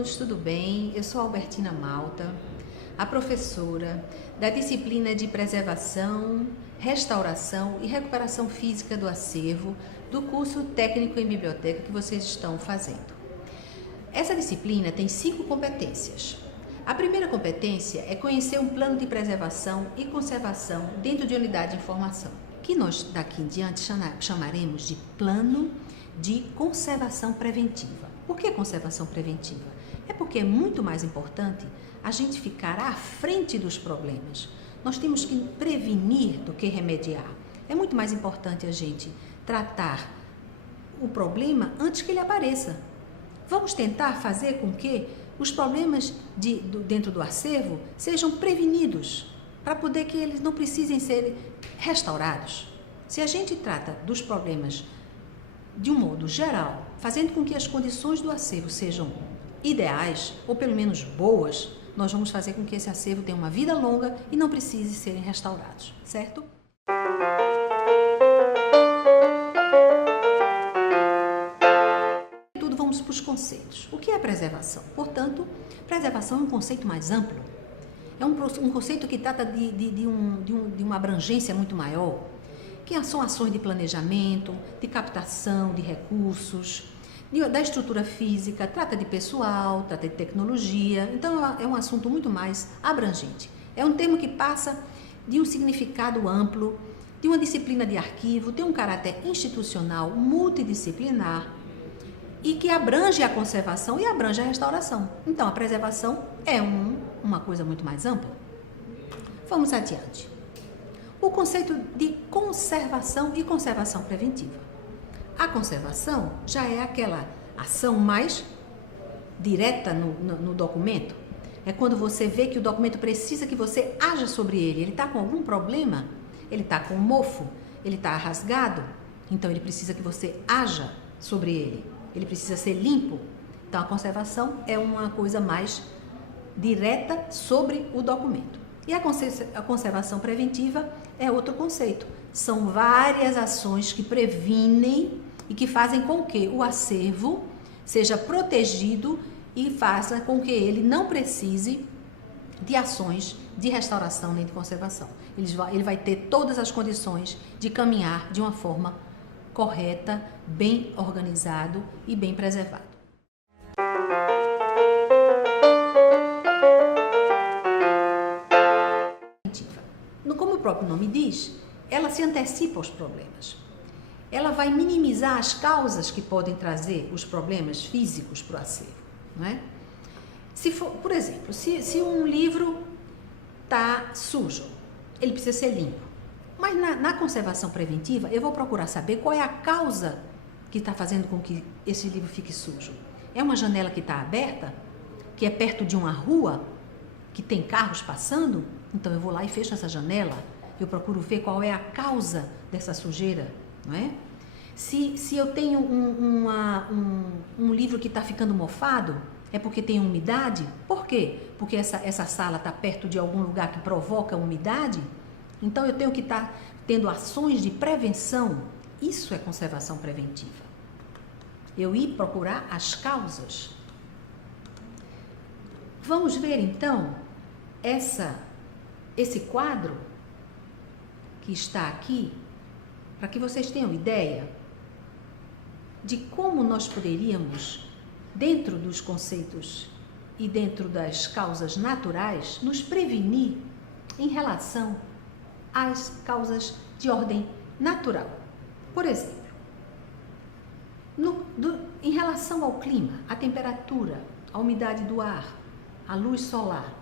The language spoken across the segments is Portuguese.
alunos, tudo bem? Eu sou Albertina Malta, a professora da disciplina de Preservação, Restauração e Recuperação Física do Acervo do curso Técnico em Biblioteca que vocês estão fazendo. Essa disciplina tem 5 competências. A primeira competência é conhecer um plano de preservação e conservação dentro de unidade de informação, que nós daqui em diante chamaremos de plano de conservação preventiva. Por que conservação preventiva? É porque é muito mais importante a gente ficar à frente dos problemas. Nós temos que prevenir do que remediar. É muito mais importante a gente tratar o problema antes que ele apareça. Vamos tentar fazer com que os problemas dentro do acervo sejam prevenidos, para poder que eles não precisem ser restaurados. Se a gente trata dos problemas de um modo geral, fazendo com que as condições do acervo sejam ideais, ou pelo menos boas, nós vamos fazer com que esse acervo tenha uma vida longa e não precise serem restaurados, certo? Tudo vamos para os conceitos. O que é preservação? Portanto, preservação é um conceito mais amplo. É um conceito que trata de uma abrangência muito maior, que são ações de planejamento, de captação de recursos, da estrutura física, trata de pessoal, trata de tecnologia. Então, é um assunto muito mais abrangente. É um termo que passa de um significado amplo, de uma disciplina de arquivo, tem um caráter institucional, multidisciplinar e que abrange a conservação e abrange a restauração. Então, a preservação é uma coisa muito mais ampla. Vamos adiante. O conceito de conservação e conservação preventiva. A conservação já é aquela ação mais direta no documento. É quando você vê que o documento precisa que você haja sobre ele. Ele está com algum problema, ele está com mofo, ele está rasgado, então ele precisa que você haja sobre ele. Ele precisa ser limpo. Então a conservação é uma coisa mais direta sobre o documento. E a conservação preventiva é outro conceito. São várias ações que previnem e que fazem com que o acervo seja protegido e faça com que ele não precise de ações de restauração nem de conservação. Ele vai ter todas as condições de caminhar de uma forma correta, bem organizado e bem preservado. Como o próprio nome diz, ela se antecipa aos problemas. Ela vai minimizar as causas que podem trazer os problemas físicos para o acervo, não é? Se for, por exemplo, se um livro está sujo, ele precisa ser limpo. Mas na conservação preventiva, eu vou procurar saber qual é a causa que está fazendo com que esse livro fique sujo. É uma janela que está aberta, que é perto de uma rua, que tem carros passando? Então eu vou lá e fecho essa janela, eu procuro ver qual é a causa dessa sujeira, não é? Se eu tenho um livro que está ficando mofado, é porque tem umidade? Por quê? Porque essa sala está perto de algum lugar que provoca umidade? Então eu tenho que estar tendo ações de prevenção. Isso é conservação preventiva. Eu ir procurar as causas. Vamos ver então esse quadro que está aqui, para que vocês tenham ideia de como nós poderíamos, dentro dos conceitos e dentro das causas naturais, nos prevenir em relação às causas de ordem natural. Por exemplo, em relação ao clima, a temperatura, a umidade do ar, a luz solar,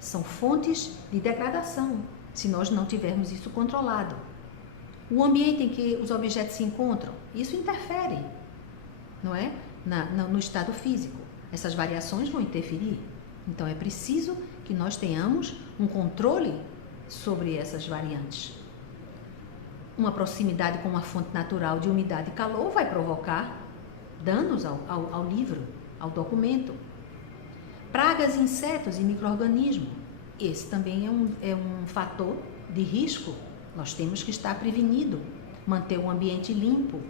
são fontes de degradação, se nós não tivermos isso controlado. O ambiente em que os objetos se encontram, isso interfere, não é? No estado físico. Essas variações vão interferir. Então, é preciso que nós tenhamos um controle sobre essas variantes. Uma proximidade com uma fonte natural de umidade e calor vai provocar danos ao livro, ao documento. Pragas, insetos e micro-organismos. Esse também é um fator de risco. Nós temos que estar prevenido, manter o ambiente limpo,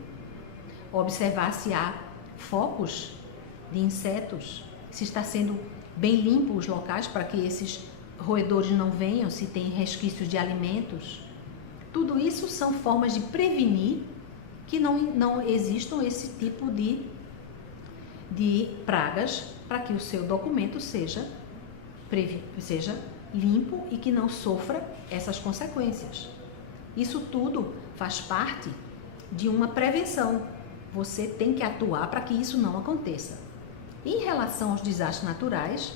observar se há focos de insetos se está sendo bem limpo os locais para que esses roedores não venham, se tem resquícios de alimentos. Tudo isso são formas de prevenir que não existam esse tipo de pragas, para que o seu documento seja limpo e que não sofra essas consequências. Isso tudo faz parte de uma prevenção. Você tem que atuar para que isso não aconteça. Em relação aos desastres naturais,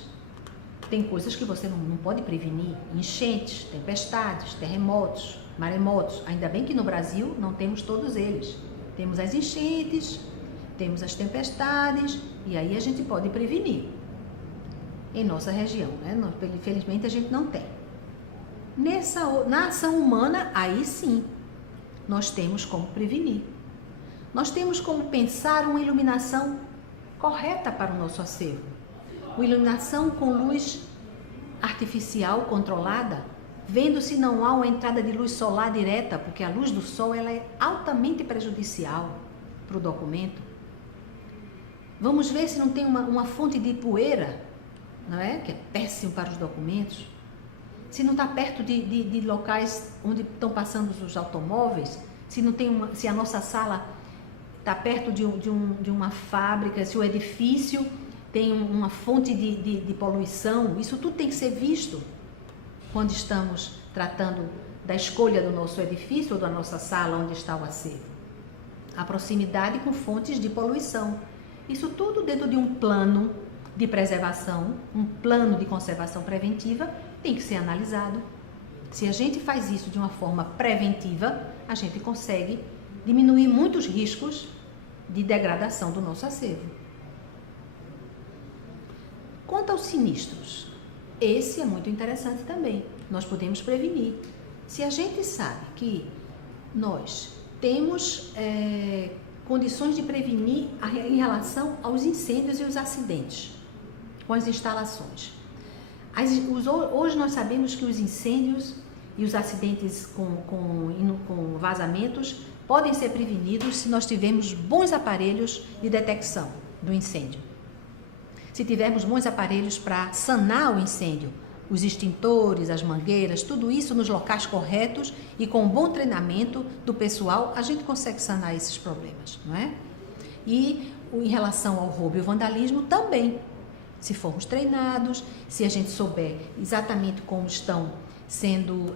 tem coisas que você não pode prevenir: enchentes, tempestades, terremotos, maremotos. Ainda bem que no Brasil não temos todos eles. Temos as enchentes, temos as tempestades, e aí a gente pode prevenir. Em nossa região, né? Infelizmente a gente não tem. Na ação humana, aí sim, nós temos como prevenir. Nós temos como pensar uma iluminação correta para o nosso acervo. Uma iluminação com luz artificial controlada, vendo se não há uma entrada de luz solar direta, porque a luz do sol ela é altamente prejudicial para o documento. Vamos ver se não tem uma fonte de poeira, não é? Que é péssimo para os documentos. Se não está perto de locais onde estão passando os automóveis, se a nossa sala está perto de uma fábrica, se o edifício tem uma fonte de poluição, isso tudo tem que ser visto quando estamos tratando da escolha do nosso edifício ou da nossa sala onde está o acervo. A proximidade com fontes de poluição. Isso tudo dentro de um plano de preservação, um plano de conservação preventiva, tem que ser analisado. Se a gente faz isso de uma forma preventiva, a gente consegue diminuir muitos riscos de degradação do nosso acervo. Quanto aos sinistros, esse é muito interessante também. Nós podemos prevenir. Se a gente sabe que nós temos condições de prevenir em relação aos incêndios e os acidentes com as instalações. Hoje nós sabemos que os incêndios e os acidentes com vazamentos podem ser prevenidos se nós tivermos bons aparelhos de detecção do incêndio. Se tivermos bons aparelhos para sanar o incêndio, os extintores, as mangueiras, tudo isso nos locais corretos e com um bom treinamento do pessoal, a gente consegue sanar esses problemas, não é? E em relação ao roubo e o vandalismo também. Se formos treinados, se a gente souber exatamente como estão sendo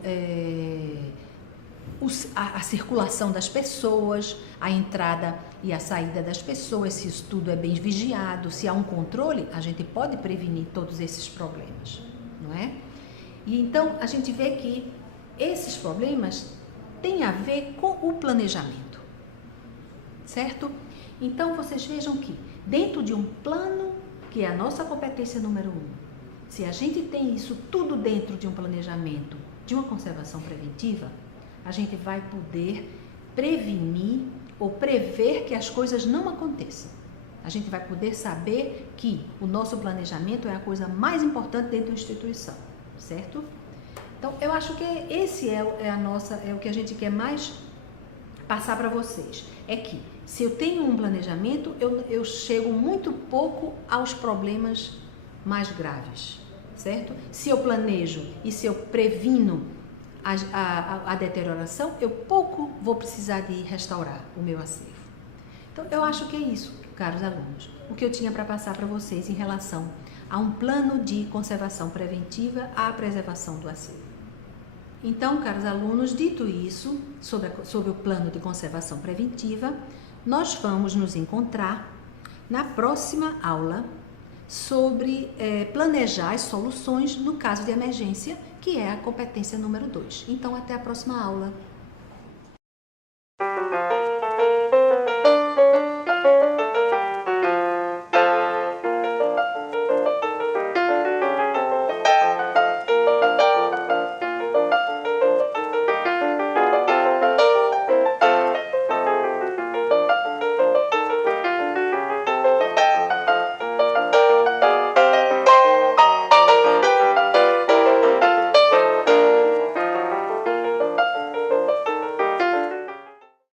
a circulação das pessoas, a entrada e a saída das pessoas, se isso tudo é bem vigiado, se há um controle, a gente pode prevenir todos esses problemas, não é? E então a gente vê que esses problemas têm a ver com o planejamento, certo? Então vocês vejam que dentro de um plano, que é a nossa competência número 1, se a gente tem isso tudo dentro de um planejamento, de uma conservação preventiva, a gente vai poder prevenir ou prever que as coisas não aconteçam. A gente vai poder saber que o nosso planejamento é a coisa mais importante dentro da instituição, certo? Então, eu acho que esse é o que a gente quer mais passar para vocês. É que se eu tenho um planejamento, eu chego muito pouco aos problemas mais graves, certo? Se eu planejo e se eu previno a deterioração, eu pouco vou precisar de restaurar o meu acervo. Então, eu acho que é isso, caros alunos, o que eu tinha para passar para vocês em relação a um plano de conservação preventiva à preservação do acervo. Então, caros alunos, dito isso, sobre o plano de conservação preventiva, nós vamos nos encontrar na próxima aula sobre planejar as soluções no caso de emergência, que é a competência número 2. Então, até a próxima aula.